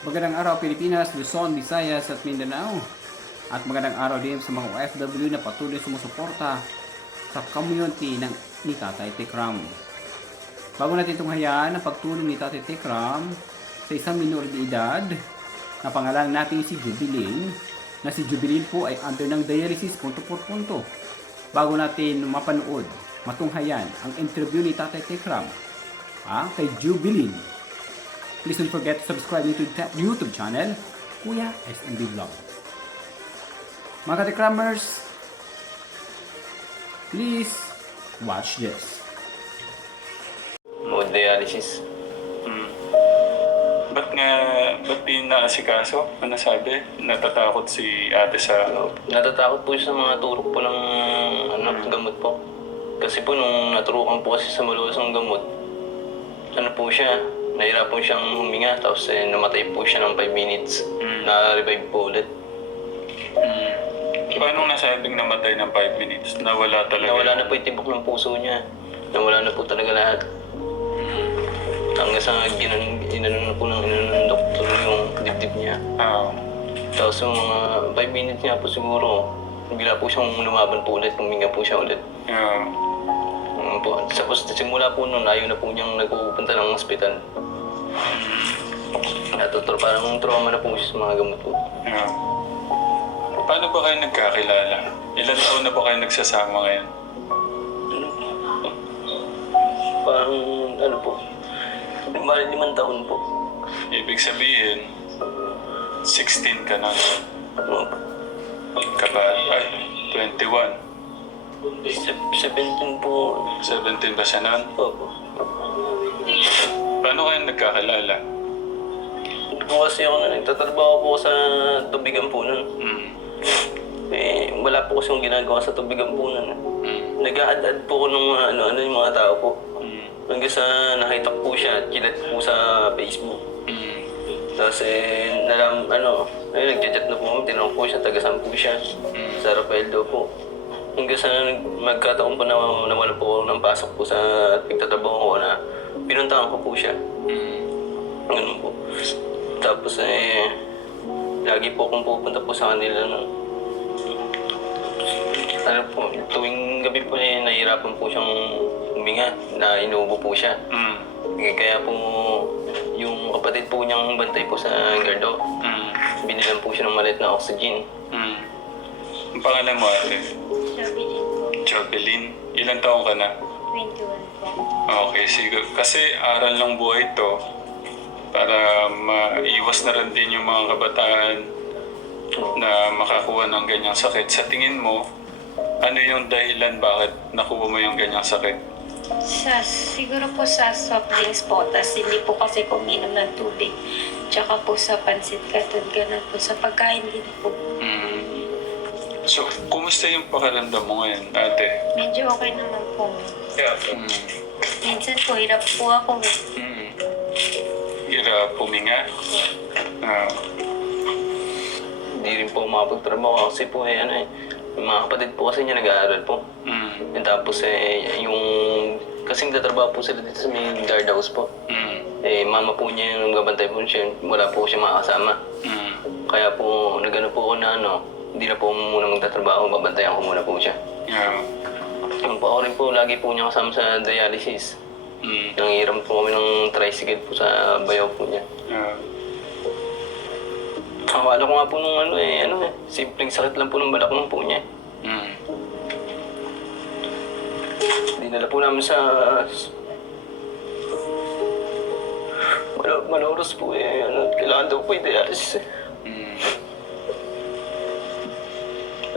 Magandang araw Pilipinas, Luzon, Visayas at Mindanao. At magandang araw din sa mga OFW na patuloy sumusuporta sa community ng ni Tatay Tekram. Bago natin itong hayaan ang pagtulong ni Tatay Tekram sa isang minor de edad na pangalan natin si Jubilin na si Jubilin po ay under ng dialysis punto por punto. Bago natin mapanood, matunghayan ang interview ni Tatay Tekram ah, kay Jubilin Please don't forget to subscribe to the YouTube channel, Kuya SMB Vlog. Mga katikramers, please watch this. Mood dialysis. Hmm. Ba't nga, ba't di naasikaso? Ano sabi? Natatakot si ate sa... Natatakot po siya sa mga turok po ng ano, gamot po. Kasi po nung naturukan po kasi sa malusang gamot, ano po siya, nahirapan siyang huminga tapos eh, namatay po siya ng 5 minutes. Mm. Na-revive po ulit. Hmm. Paano nasabing namatay ng 5 minutes? Nawala talaga. Nawala na po yung tibok ng puso niya. Nawala na po talaga lahat. Hanggang sa ginan, inanon na po ng inanon ng doktor yung dibdib niya. Ah. Tapos yung mga 5 minutes niya po siguro, bigla po siyang lumaban po ulit, huminga po siya ulit. Yeah. Um, po, tapos simula po noon, ayaw na po niyang nagpupunta ng ospital. Natutor, parang trauma na po siya sa mga gamot po. Yeah. Paano ba kayo nagkakilala? Ilan taon na ba kayo nagsasama ngayon? Parang, ano po, bali limang taon po. Ibig sabihin, 16 ka na. Ka ba? Ay, 21. Se- 17 po. 17 ba siya nun? Opo. Paano kayo nagkakilala? Po kasi ako na nagtatrabaho po sa tubigan po nun. Hmm. Eh, wala po kasi akong ginagawa sa tubigan po nun. Hmm. Nag-a-add po ko ng mga ano-ano yung mga tao po. Hmm. Hanggang sa nakita po siya at kinat po sa Facebook. Hmm. Tapos eh, nalam, ano, eh, nag-chat na po kami, tinanong po siya, taga saan po siya. Mm. Sa Rafael daw po. Hanggang sa magkataon po na nawala po ako ng pasok po sa pagtatrabaho ko na pinuntahan ko po siya. Hmm. Ganun po. Tapos eh, lagi po akong pupunta po sa kanila no. Ano po, tuwing gabi po eh, nahihirapan po siyang huminga, na inuubo po siya. Hmm. Eh, Kaya po, yung kapatid po niyang bantay po sa gardo, Hmm. binilan po siya ng maliit na oxygen. Hmm. Ang pangalan mo ate? Jobelin. Ilang taong ka na? 21 po. Okay, sige. Kasi aral ng buhay to para maiwas na rin din yung mga kabataan na makakuha ng ganyang sakit. Sa tingin mo, ano yung dahilan bakit nakuha mo yung ganyang sakit? Sa, siguro po sa soft drinks po, tas hindi po kasi kuminom ng tubig. Tsaka po sa pansit katon, ganun po. Sa pagkain din po. Hmm. So, kumusta yung pakiramdam mo ngayon, ate? Medyo okay naman po. Hmm. Minsan po, hirap po ako. Hmm. Hirap puminga. Ah. Hindi rin po makapagtrabaho kasi po eh, ano eh, yung mga kapatid po kasi niya nag-aaral po. Hmm. And tapos eh, yung, kasing tatrabaho po sila dito sa may guard house po. Hmm. Eh, mama po niya yung gabantay po siya, wala po siya makakasama. Hmm. Kaya po, nagano po ako na ano, hindi na po muna magtatrabaho, babantayan ko muna po siya. Yeah. Yung po ako rin po, lagi po niya kasama sa dialysis. Hmm. Nangiram po kami ng tricycle po sa bayaw po niya. Yeah. Akala ko nga po nung ano eh, ano eh, simpleng sakit lang po ng balakang po niya. Hmm. Dinala po namin sa... Mal maloros po eh, ano, kailangan daw po yung dialysis eh.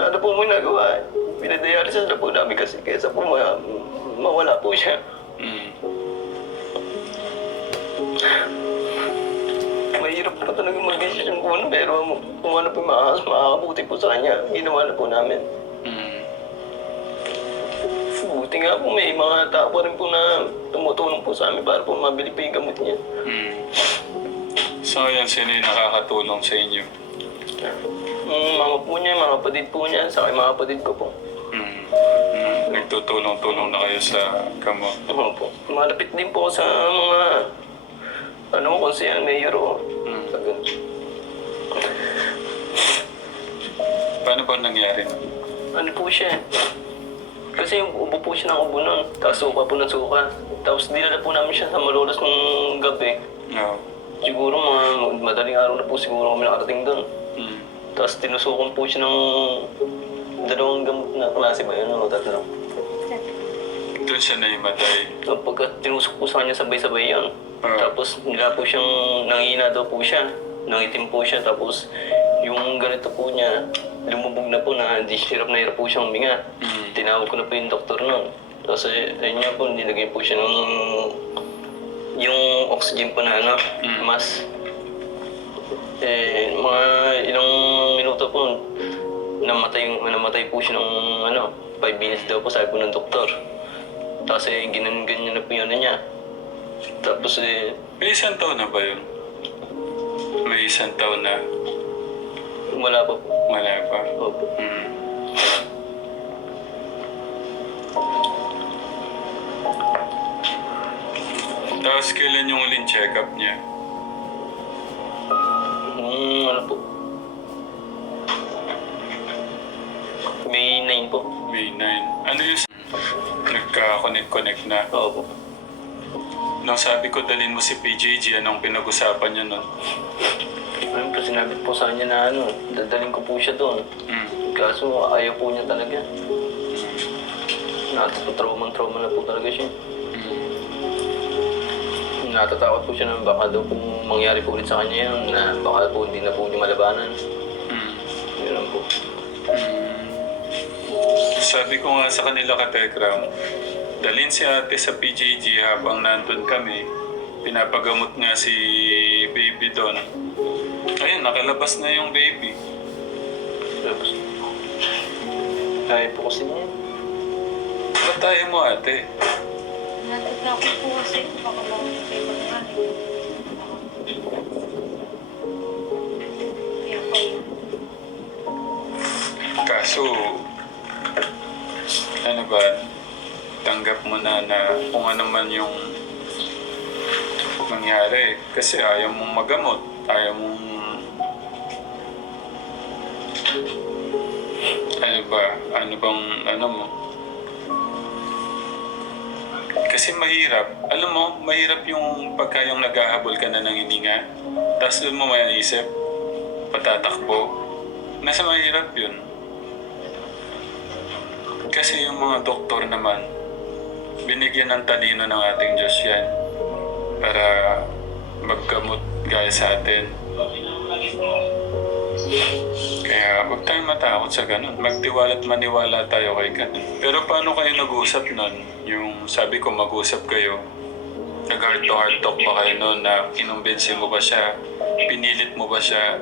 Hmm. Ano po mo nagawa. Pinadialysis na po namin kasi kaysa po ma mawala po siya. Hmm. Mahirap po talaga mag-decision po ano, pero kung ano po makakas, makakabuti po sa kanya, ginawa na po namin. Hmm. Buti nga po may mga tao pa rin po na tumutulong po sa amin para po mabili pa yung gamot niya. Hmm. So, yan, sino yung nakakatulong sa inyo? Mm. Mga po niya, mga kapatid po niya, sa mga kapatid ko po. Mm. Mm. Nagtutulong-tulong na kayo sa kamot. Oo po. Malapit din po sa mga, ano, kung siya, mayor oh. o. Mm. Paano ba nangyari? Ano po siya? Kasi ubo po siya ng ubo nun. Tapos suka po ng suka. Tapos dinala po namin siya sa Malolos nung gabi. Oo. Siguro mga madaling araw na po siguro kami nakarating doon. Tapos tinusukan po siya ng dalawang gamot na klase ba yun o tatlo. Doon siya naimatay. So, pagka tinusok po sa kanya sabay-sabay yan. Ah. Tapos nila po siyang nangihina daw po siya. Nangitim po siya. Tapos yung ganito po niya, lumubog na po na hindi hirap na hirap po siyang huminga. Mm. Tinawag ko na po yung doktor nun. Tapos eh, ayun nga po, nilagay po siya ng yung oxygen po na ano, Mm. mas eh, mga ilang minuto po, namatay, namatay po siya ng ano, 5 minutes daw po, sabi po ng doktor. Tapos eh, ginan-ganyan na po yun niya. Tapos eh, May isang taon na ba yun? May isang taon na wala pa po. wala pa. Opo. Mm. Tapos kailan yung uling check-up niya? Hmm, ano po? May 9 po. May 9. Ano yung nagka-connect-connect na? Opo. Nung sabi ko dalhin mo si PJG, anong pinag-usapan niyo nun? Ayun po, sinabi po sa kanya na ano, dadalhin ko po siya doon. Mm. Kaso ayaw po niya talaga. Natatrauma-trauma na po talaga siya. Natatakot po siya na baka daw kung mangyari po ulit sa kanya yun, na baka po hindi na po niya malabanan. Mm. Yun lang po. Mm. Sabi ko nga sa kanila ka Tekram, dalhin si ate sa PJG habang nandun kami. Pinapagamot nga si baby doon. Ayun, nakalabas na yung baby. Tapos, ayaw po kasi niya. Ba't tayo mo ate? Natatakot po kasi baka mawala kayo magmali. Kaya po. Kaso, ano ba, tanggap mo na na kung ano man yung mangyari. Kasi ayaw mong magamot. Ayaw mong... Ano ba? Ano bang ano mo? Kasi mahirap. Alam mo, mahirap yung pagka yung naghahabol ka na ng hininga. Tapos mo may isip, patatakbo. Nasa mahirap yun. Kasi yung mga doktor naman, binigyan ng talino ng ating Diyos yan para maggamot gaya sa atin. Kaya huwag tayong matakot sa ganun. Magtiwala at maniwala tayo kay ganun. Pero paano kayo nag-usap nun? Yung sabi ko mag-usap kayo, nag-heart to heart talk ba kayo nun na inumbinsin mo ba siya? Pinilit mo ba siya?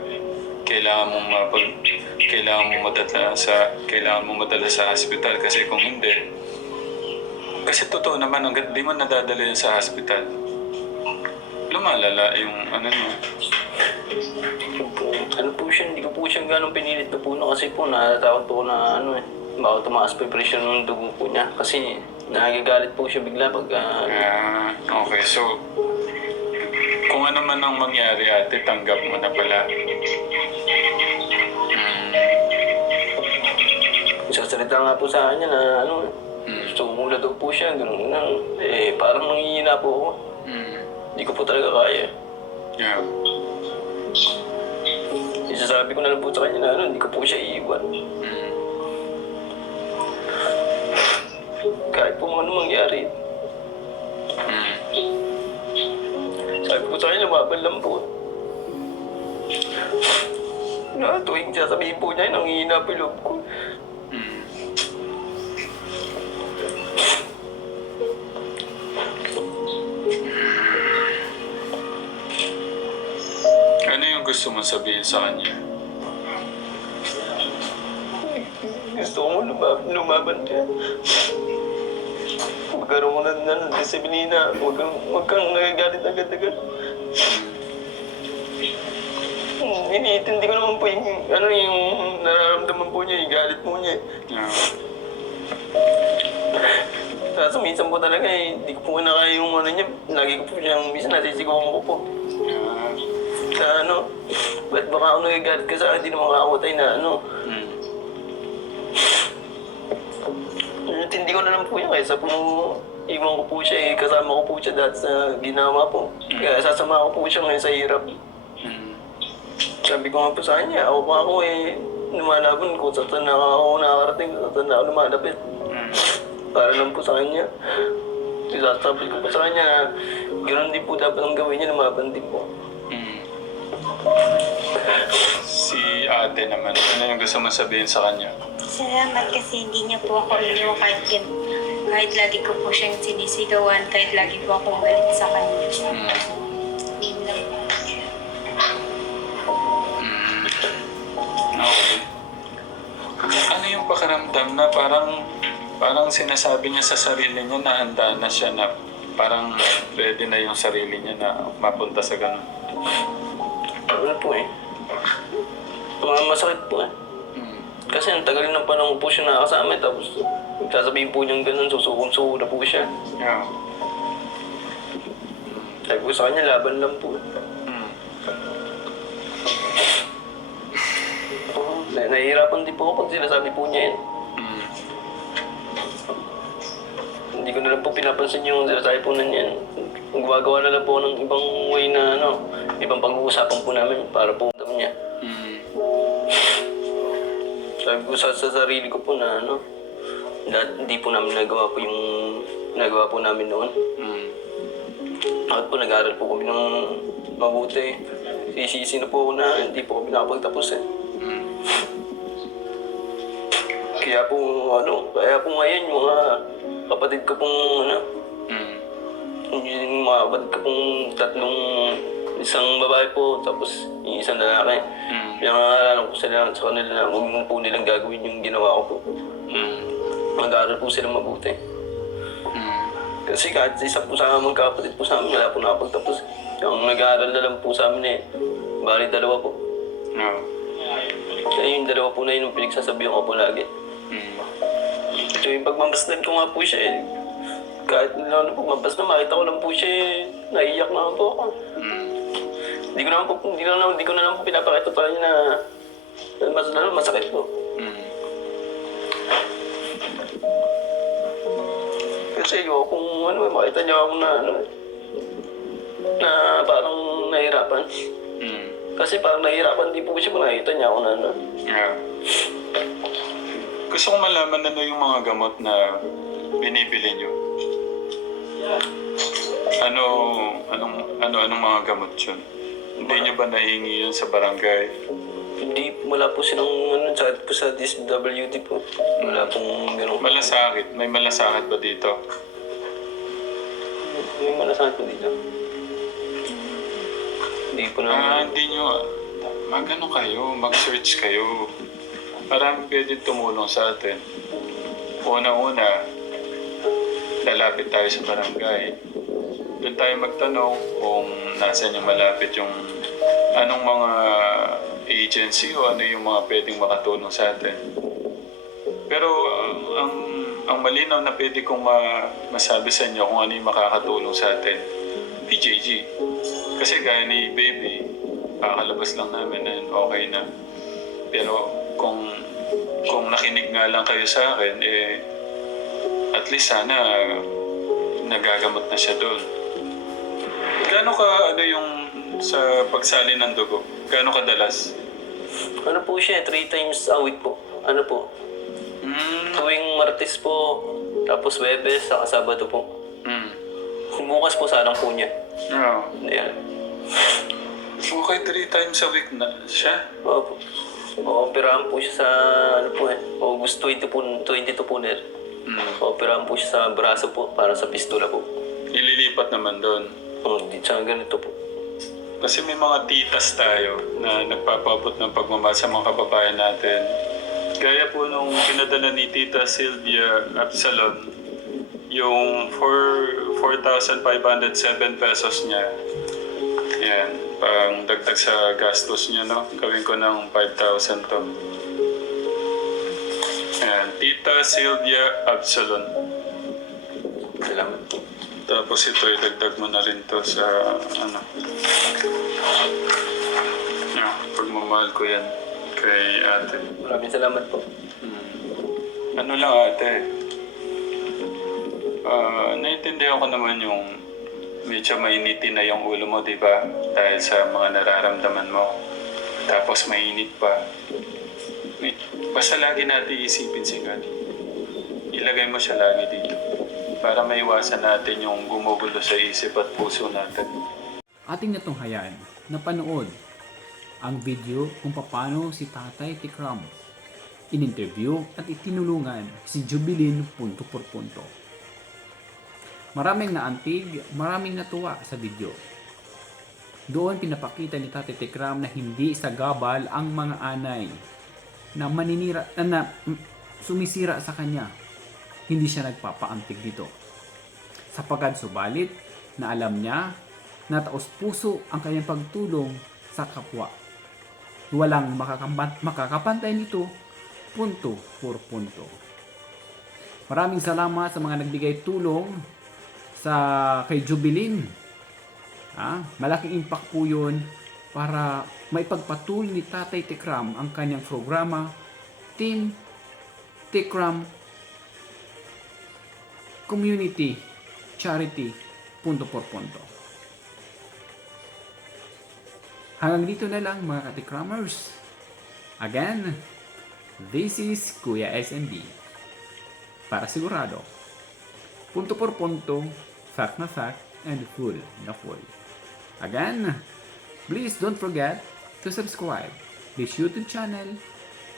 Kailangan mong mapag kailangan mo madala sa kailangan mo madala sa hospital kasi kung hindi kasi totoo naman hanggat di mo nadadala yun sa hospital lumalala yung ano no ano po siya, hindi ko po siya ganong pinilit na po na kasi po natatakot po na ano eh. Baka tumaas pa yung presyon ng dugo po niya kasi nagagalit po siya bigla pag ah, Ah, okay. So, kung ano man ang mangyari, ate, tanggap mo na pala. Mm, Sasalita nga po sa kanya na ano, mm, gusto ko muna daw po siya, gano'n na. Eh, parang nangihina po ako. mm. Hindi ko po talaga kaya. Yeah. Isasabi ko na lang po sa kanya na ano, hindi ko po siya iiwan. Kahit po ano mangyari. Sabi ko sa kanya, lumaban lang po. Na tuwing sasabihin po niya, nangihina po yung loob ko. Gusto mo sabihin sa kanya? Gusto ko lumab lumaban ka. Magkaroon ko na na ng disiplina. Huwag kang, huwag kang nagagalit agad-agad. Hmm, Iniintindi ko naman po yung, ano, yung nararamdaman po niya, yung galit po niya. Yeah. Kaso minsan po talaga eh, hindi ko po kinakaya yung ano niya. Lagi ko po siyang, minsan nasisigawan ko po. Yeah sa ano. Ba't baka ano nagagalit ka sa akin, hindi naman kakakutay na ano. Hmm. Hindi ko na lang po yan kaysa po iwan ko po siya eh, kasama ko po siya dahil sa ginawa po. Hmm. Kaya sasama ko po siya ngayon sa hirap. Hmm. Sabi ko nga po sa kanya, ako pa ako eh, lumalaban ko, sa tanda ako nakakarating, sa tanda ako lumalapit. Hmm. Para lang po sa kanya. Isasabi ko po sa kanya, ganun din po dapat ang gawin niya, lumaban din po. Si ate naman, ano yung gusto mo sabihin sa kanya? Salamat kasi hindi niya po ako iniwan kahit yun. Kahit lagi ko po siyang sinisigawan, kahit lagi po akong galit sa kanya. Mm. Yun lang. Mm. Okay. Ano yung pakiramdam na parang parang sinasabi niya sa sarili niya na handa na siya na parang ready na yung sarili niya na mapunta sa ganun. Ano po eh. Mga masakit po eh. Kasi ang tagal ng panahon po siya nakakasama eh, tapos sasabihin po niyang ganun, susukong-suko na po siya. Yeah. Sabi ko sa kanya, laban lang po. Mm. Oo, na- nahihirapan din po ako pag sinasabi po niya yun. Mm. Hindi ko na lang po pinapansin yung sinasabi po na niyan. Gumagawa na lang po ng ibang way na ano, ibang pag-uusapan po namin para po alam niya. Mm. Sabi ko sa, sa sarili ko po na ano, lahat hindi po namin nagawa po yung nagawa po namin noon. Mm. Bakit po nag-aaral po kami ng mabuti. Sisisi na po ako na hindi po kami nakapagtapos eh. Mm. Kaya po ano, kaya po ngayon yung mga kapatid ko pong ano, Mm. yung mga kapatid ko pong tatlong isang babae po tapos yung isang lalaki. Mm. Kaya naalala ko sila sa kanila na huwag mo po nilang gagawin yung ginawa ko po. Mm. Mag-aaral po sila mabuti. Mm. Kasi kahit isa po sa aming kapatid po sa amin, wala po nakapagtapos. Ang nag-aaral na lang po sa amin eh, bali dalawa po. No. Kaya yung dalawa po na yun yung pinagsasabihan ko po lagi. Mm. So yung pagmamasdan ko nga po siya eh, kahit na ano po, mabas na makita ko lang po siya eh, naiiyak na po ako. Mm. Hindi ko naman po, hindi ko naman, hindi ko na lang po pinapakita pa niya na mas lalo masakit po. Mm. Kasi yo, kung ano, makita niya ako na ano, na parang nahirapan. Mm. Kasi parang nahirapan din po siya kung nakita niya ako na ano. Yeah. Gusto kong malaman ano yung mga gamot na binibili nyo. Ano, anong, ano, anong mga gamot yun? Hindi nyo ba nahingi yun sa barangay? Hindi, wala po silang ano, sakit po sa DSWD po. Wala pong gano'n. Malasakit. May malasakit ba dito? May malasakit po dito. Hindi po Ah, hindi nyo, magano kayo, mag-search kayo. Marami pwede tumulong sa atin. Una-una, lalapit tayo sa barangay. Doon tayo magtanong kung nasan yung malapit yung anong mga agency o ano yung mga pwedeng makatulong sa atin. Pero ang ang, ang malinaw na pwede kong ma, masabi sa inyo kung ano yung makakatulong sa atin, PJG. Kasi gaya ni Baby, kakalabas lang namin and okay na. Pero kung kung nakinig nga lang kayo sa akin, eh, at least sana nagagamot na siya doon. Gaano ka, ano yung sa pagsali ng dugo? Gaano kadalas? Ano po siya, three times a week po. Ano po, Mm, tuwing Martes po, tapos Webes, saka Sabado po. mm. Bukas po sarang po niya. Yeah. Ayan. Okay, three times a week na siya. Opo. Ooperahan po siya sa, ano po eh, August 20 po, 22 po na. Mm. Ooperahan po siya sa braso po, para sa pistula po. Ililipat naman doon. Oh, di siya ganito po. Kasi may mga titas tayo na nagpapabot ng pagmamahal sa mga kababayan natin. Gaya po nung pinadala ni Tita Sylvia Absalon, yung 4 4,507 pesos niya. Yan, pang dagdag sa gastos niya, no? Gawin ko ng 5,000 to. Yan, Tita Sylvia Absalon. Tapos ito, idagdag mo na rin to sa ano. Yeah, pagmamahal ko yan kay ate. Maraming salamat po. Hmm. Ano lang ate, Ah, naiintindihan ko naman yung medyo mainitin na yung ulo mo, di ba? Dahil sa mga nararamdaman mo. Tapos mainit pa. Wait, Basta lagi natin isipin si God. Ilagay mo siya lagi dito. Para maiwasan natin yung gumugulo sa isip at puso natin. Ating natunghayan na panood ang video kung paano si Tatay Tikram in-interview at itinulungan si Jubilin punto por punto. Maraming naantig, maraming natuwa sa video. Doon pinapakita ni Tatay Tikram na hindi sa gabal ang mga anay na maninira na, na sumisira sa kanya. Hindi siya nagpapaantig dito. Sapagad subalit na alam niya na taos puso ang kanyang pagtulong sa kapwa. Walang makakapantay nito punto por punto. Maraming salamat sa mga nagbigay tulong sa kay Jubilin. Ah, malaking impact po yun para maipagpatuloy ni Tatay Tikram ang kanyang programa Team Tikram Community Charity punto por punto. Hanggang dito na lang mga katikramers. Again, this is Kuya SMB. Para sigurado, punto por punto, fact na fact, and full na full. Again, please don't forget to subscribe this YouTube channel,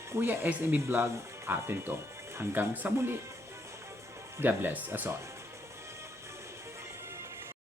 Kuya SMB Vlog atin to. Hanggang sa muli. God bless us all.